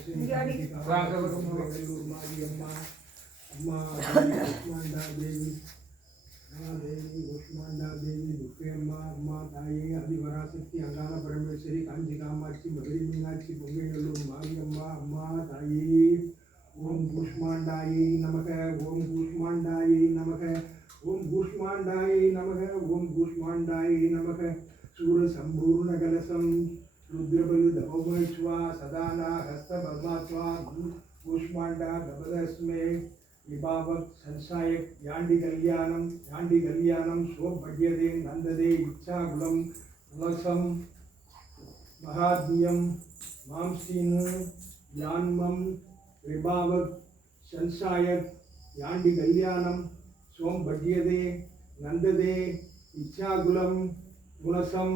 देवी दुर्गे अम्मा ताये आदिपराशक्ति अंगाला परमेश्वरी कांची कामाक्षी मधुरी मीनाक्षी பொங்கைநல்லூர் மாரியம்மா अम्मा ताये ओम கூஷ்மாண்டாயை நமக ஓம் கூஷ்மாண்டாயை நமக ஓம் கூஷ்மாண்டாயை நமக ஓம் கூஷ்மாண்டாயை நமக சூர சம்பூர்ண கலசம் रुद्रबल दभोमश्वा सदाना हस्तपद्मास्वा கூஷ்மாண்டா தபதஸ்மே विभावक संसायक याण्डि कल्याणम शोभ्यदे नंददे इच्छाकुलम नवसम महाद्यम मांसीन यान्मम विभावक संसायक याण्डि कल्याणम शोभ्यदे नंददे इच्छाकुलम गुणसम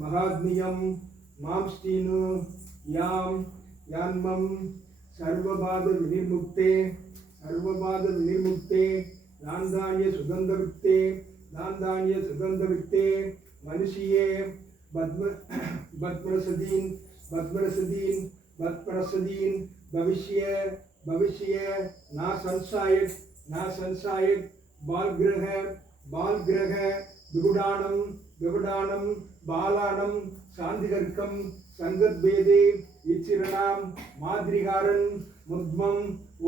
महाद्यम मांसीन याम यान्मम सर्वबाध विनिर्मुक्ते सर्वबाध विनिर्मुक्ते दान्दान्य सुगंध वित्ते मनुष्ये बद्प्रसदीन भविष्य ना संसायक बालग्रह विगुडानम बालानम शांतिगर्कम संगतभेदे इच्छिरणाम माद्रिगारन मुद्मम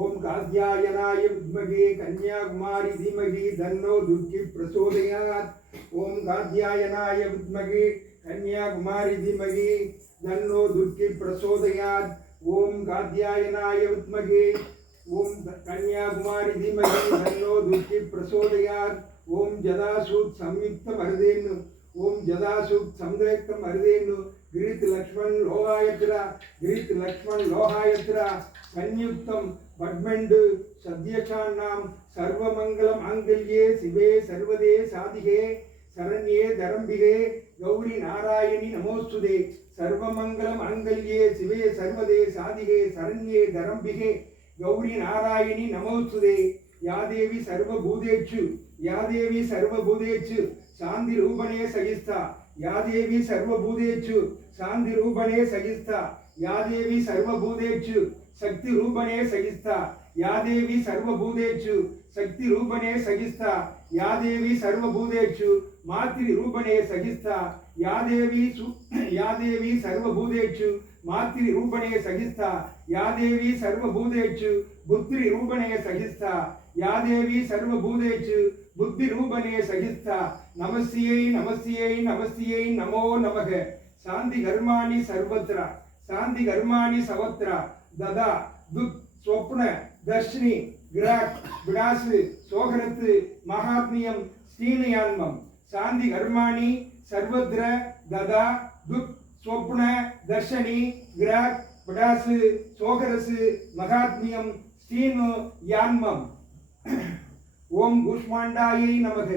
ओम कात्यायनाय विद्महे कन्याकुमारी धीमहि तन्नो दुर्गी प्रचोदयात् ओम कात्यायनाय विद्महे कन्याकुमारी धीमहि तन्नो दुर्गी प्रचोदयात् ओम कात्यायनाय विद्महे ओम कन्याकुमारी धीमहि तन्नो दुर्गी प्रचोदयात् ओम जदासूत संयुक्तम हृदयेनु ओम जदासूत संयुक्तम हृदयेनु गिरीत लक्ष्मण लोहायत्रा संयुक्तम पद्मंड सद्यशान्नाम सर्वमंगल मांगल्ये शिवे सर्वदे साधिके शरण्ये धरम्बिके गौरी नारायणी नमोस्तुते सर्वमंगल मांगल्ये शिवे सर्वदे साधिके शरण्ये धरम्बिके गौरी नारायणी नमोस्तुते या देवी सर्वभूतेषु शांति रूपणे सहिष्ठा या देवी सर्वभूतेषु शांति रूपणे सहिष्ठा या देवी सर्वभूतेषु शक्ति रूपणे सहिष्ठा या देवी सर्वभूतेषु शक्ति रूपणे सहिष्ठा या देवी सर्वभूतेषु मातृ रूपणे सहिष्ठा या देवी सर्वभूतेषु मातृ रूपणे सहिष्ठा या देवी सर्वभूतेषु बुद्धि रूपणे सहिष्ठा या देवी सर्वभूतेषु बुद्धि रूपणे सहिष्ठा नमस्यै नमो नमः शांति कर्माणि सर्वत्र शांति कर्माणि सर्वत्र ददा दुख स्वप्न दर्शनी ग्रह विनाश सोहरत महात्म्यम स्त्रीनयान्मम शांति कर्माणि सर्वत्र ददा दुख स्वप्न दर्शनी ग्रह विनाश सोहरस महात्म्यम स्त्रीनयान्मम ओम கூஷ்மாண்டாயை நமக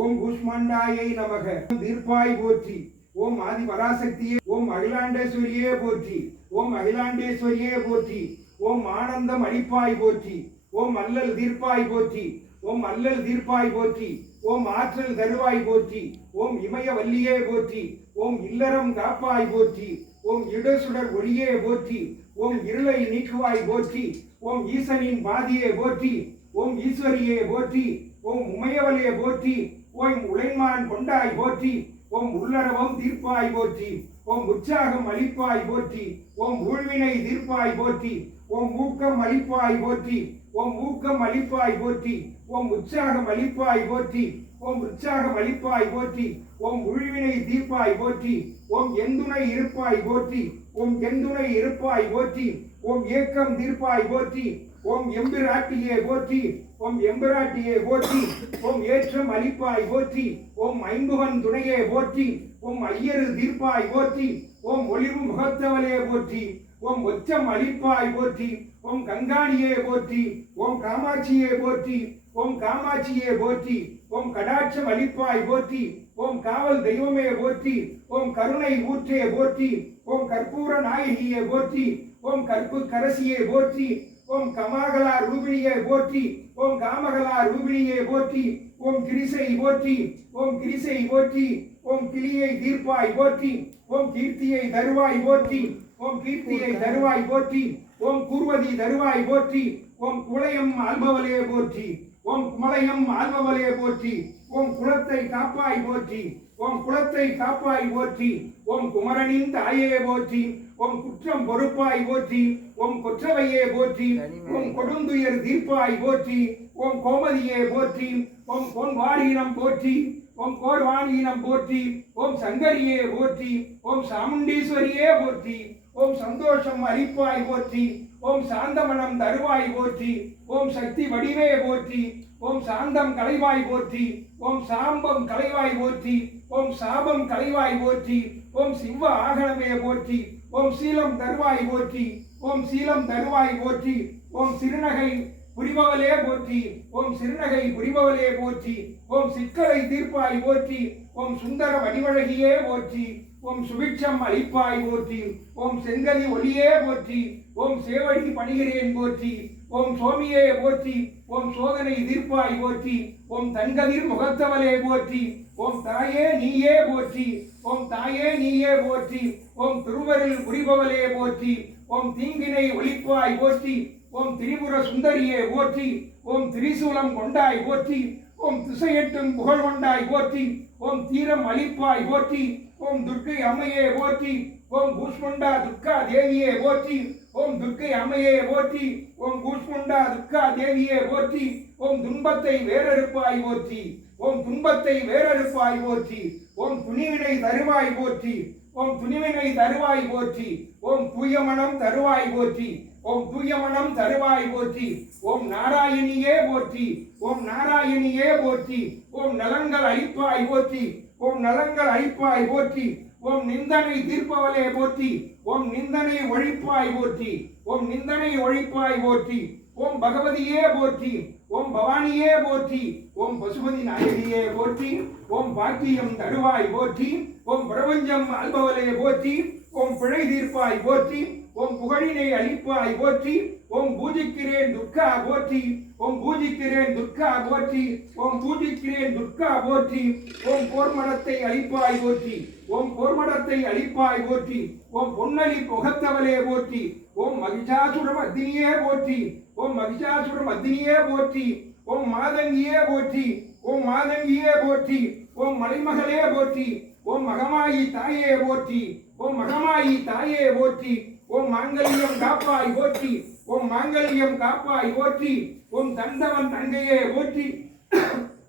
ओम கூஷ்மாண்டாயை நமக தீர்ப்பாய் போற்றி ओम आदि पराशक्तिये ओम अखिलांडेश्वरिये पोற்றி ओम अखिलांडेश्वरिये पोற்றி ओम आनंदम अளிப்பாய் போற்றி ओम அல்லல் தீர்ப்பாய் போற்றி ओम அல்லல் தீர்ப்பாய் போற்றி ओम ஆற்றல் தருவாய் போற்றி ओम இமயவல்லியே போற்றி ओम இல்லறம் காப்பாய் போற்றி ओम இடசுடர் ஒளியே போற்றி ओम இருளை நீக்குவாய் போற்றி ओम ஈசனின் பாதியே போற்றி ओम ஈஸ்வரியே போற்றி ओम உமையவல்லியே போற்றி ओम உளைமான் கொண்டாய் போற்றி ओम உள்ளரவம் தீர்ப்பாய் போற்றி ओम உற்சாகம் அளிப்பாய் போற்றி ओम ஊழ்வினை தீர்ப்பாய் போற்றி ओम ஊக்கம் அளிப்பாய் போற்றி ओम ஊக்கம் அளிப்பாய் போற்றி ओम உற்சாகம் அளிப்பாய் போற்றி ओम உற்சாகம் அளிப்பாய் போற்றி ओम ஊழ்வினை தீர்ப்பாய் போற்றி ओम எந்துணை இருப்பாய் போற்றி ओम எந்துணை இருப்பாய் போற்றி ओम ஏக்கம் தீர்ப்பாய் போற்றி ओम எம்பிராட்டியே போற்றி ओम எம்பிராட்டியே போற்றி ओम ஏற்றம் அளிப்பாய் போற்றி ओम ஐம்புகன் துணையே போற்றி ओम ஐயரு தீர்ப்பாய் போற்றி ओम ஒளிவு முகத்தவளே போற்றி ओम ஒச்சம் அளிப்பாய் போற்றி ओम கங்காணியே போற்றி ओम காமாட்சியே போற்றி ओम காமாட்சியே போற்றி ओम கடாட்சம் அளிப்பாய் போற்றி ओम காவல் தெய்வமே போற்றி ओम கருணை ஊற்றே போற்றி ओम கற்பூர நாயகியே போற்றி ओम கற்பு கரசியே போற்றி ओम कमागला रूपिणिये போற்றி ओम कामगला रूपिणिये போற்றி ओम கிரிசை போற்றி ओम கிரிசை போற்றி ओम கிளியை தீர்ப்பாய் போற்றி ओम கீர்த்தியை தருவாய் போற்றி ओम கீர்த்தியை தருவாய் போற்றி ஓம் கூர்வதி தருவாய் போற்றி ஓம் குளையம் ஆள்பவளே போற்றி ஓம் குமளையம் ஆள்பவளே போற்றி ஓம் குலத்தை காப்பாய் போற்றி ஓம் குலத்தை காப்பாய் போற்றி ஓம் குமரனின் தாயே போற்றி ஓம் குற்றம் பொறுப்பாய் போற்றி ஓம் கொற்றவையே போற்றி ஓம் கொடுந்துயர் தீர்ப்பாய் போற்றி ஓம் கோமதியே போற்றி ஓம் கோன்வாடியினம் போற்றி ஓம் கோர்வாணியினம் போற்றி ஓம் சங்கரியே போற்றி ஓம் சாமுண்டீஸ்வரியே போற்றி ஓம் சந்தோஷம் அளிப்பாய் போற்றி ஓம் சாந்தமனம் தருவாய் போற்றி ஓம் சக்தி வடிவே போற்றி ஓம் சாந்தம் கலைவாய் போற்றி ஓம் சாம்பம் கலைவாய் போற்றி ஓம் சாபம் கலைவாய் போற்றி ஓம் சிவ ஆகணமே போற்றி ஓம் சீலம் தருவாய் போற்றி ஓம் சீலம் தருவாய் போற்றி ஓம் சிறுநகை புரிபவளே போற்றி ஓம் சிறுநகை புரிபவளே போற்றி ஓம் சிக்கலை தீர்ப்பாய் போற்றி ஓம் சுந்தர வடிவழகியே போற்றி ஓம் சுபிட்சம் அளிப்பாய் போற்றி ஓம் செங்கலி ஒளியே போற்றி ஓம் சேவடி பணிகிறேன் போற்றி ஓம் சோமியே போற்றி ஓம் சோதனை தீர்ப்பாய் போற்றி ஓம் தன்கதிர் முகத்தவளே போற்றி ஓம் தாயே நீயே போற்றி ஓம் தாயே நீயே போற்றி ஓம் திருவருள் புரிபவளே போற்றி ஓம் தீங்கினை ஒளிப்பாய் போற்றி ஓம் திரிபுர சுந்தரியே போற்றி ஓம் திரிசூலம் கொண்டாய் போற்றி ஓம் திசையெட்டும் புகழ் கொண்டாய் போற்றி ஓம் தீரம் அளிப்பாய் போற்றி ஓம் துர்க்கை அம்மையே போற்றி ஓம் கூஷ்முண்டா துர்கா தேவியே போற்றி ஓம் துர்க்கை அம்மையே போற்றி ஓம் கூஷ்முண்டா துர்கா தேவியே போற்றி ஓம் துன்பத்தை வேறறுப்பாய் போற்றி ஓம் துன்பத்தை வேறறுப்பாய் போற்றி ஓம் துணிவினை தருவாய் போற்றி ஓம் துணிவினை தருவாய் போற்றி ஓம் தூயமனம் தருவாய் போற்றி ஓம் தூயமனம் தருவாய் போற்றி ஓம் நாராயணியே போற்றி ஓம் நாராயணியே போற்றி ஓம் நலங்கள் அளிப்பாய் போற்றி ஓம் நலங்கள் அளிப்பாய் போற்றி ஓம் நிந்தனை தீர்ப்பவளே போற்றி ஓம் நிந்தனை ஒழிப்பாய் போற்றி ஓம் நிந்தனை ஒழிப்பாய் போற்றி ஓம் பகவதியே போற்றி ஓம் பவானியே போற்றி ஓம் பசுபதி நாயகியே போற்றி ஓம் பாக்கியம் தருவாய் போற்றி ஓம் பிரபஞ்சம் ஆள்பவளே போற்றி ஓம் பிழை தீர்ப்பாய் போற்றி ஓம் புகழினை அளிப்பாய் போற்றி ஓம் பூஜிக்கிறேன் துர்கா போற்றி ஓம் பூஜிக்கிறேன் துர்கா போற்றி ஓம் பூஜிக்கிறேன் துர்கா போற்றி ஓம் போர்மடத்தை அளிப்பாய் போற்றி ஓம் போர்மடத்தை அளிப்பாய் போற்றி ஓம் பொன்னலி புகத்தவளே போற்றி ஓம் மகிஷாசுரம் அத்தினியே போற்றி ஓம் மகிஷாசுரம் அத்தினியே போற்றி ஓம் மாதங்கியே போற்றி ஓம் மாதங்கியே போற்றி ஓம் மலைமகளே போற்றி ஓம் மகமாயி தாயே போற்றி ஓம் மகமாயி தாயே போற்றி ஓம் மாங்கல்யம் காப்பாய் போற்றி ஓம் மாங்கல்யம் காப்பாய் போற்றி ஓம் தந்தவன் தங்கையே போற்றி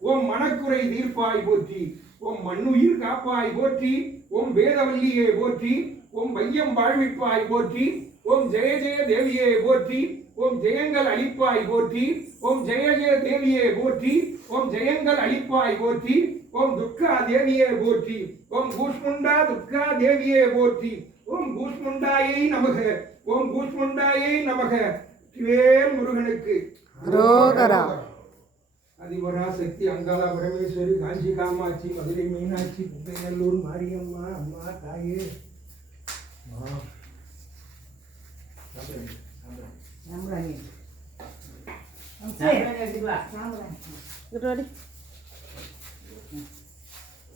ஓம் மனக்குறை தீர்ப்பாய் போற்றி ஓம் மண்ணுயிர் காப்பாய் போற்றி ஓம் வேதவல்லியே போற்றி ஓம் வையம் வாழ்விப்பாய் போற்றி ஓம் ஜெய ஜெய தேவியே போற்றி ஓம் ஜெயங்கள் அளிப்பாய் போற்றி ஓம் ஜெய ஜெய தேவியே போற்றி ஓம் ஜெயங்கள் அளிப்பாய் போற்றி ஓம் துர்கா தேவியே போற்றி ஓம் கூஷ்முண்டா துர்கா தேவியே போற்றி ஓம் கூஷ்முண்டாயை நமக ஓம் கூஷ்முண்டாயை நமக வேல் முருகனுக்கு ரோகரா. அதிபராசக்தி அங்காளா பரமேஸ்வரி காஞ்சி காமாட்சி மதுரை மீனாட்சி குப்பைநல்லூர் மாரியம்மா அம்மா தாயே Good ready?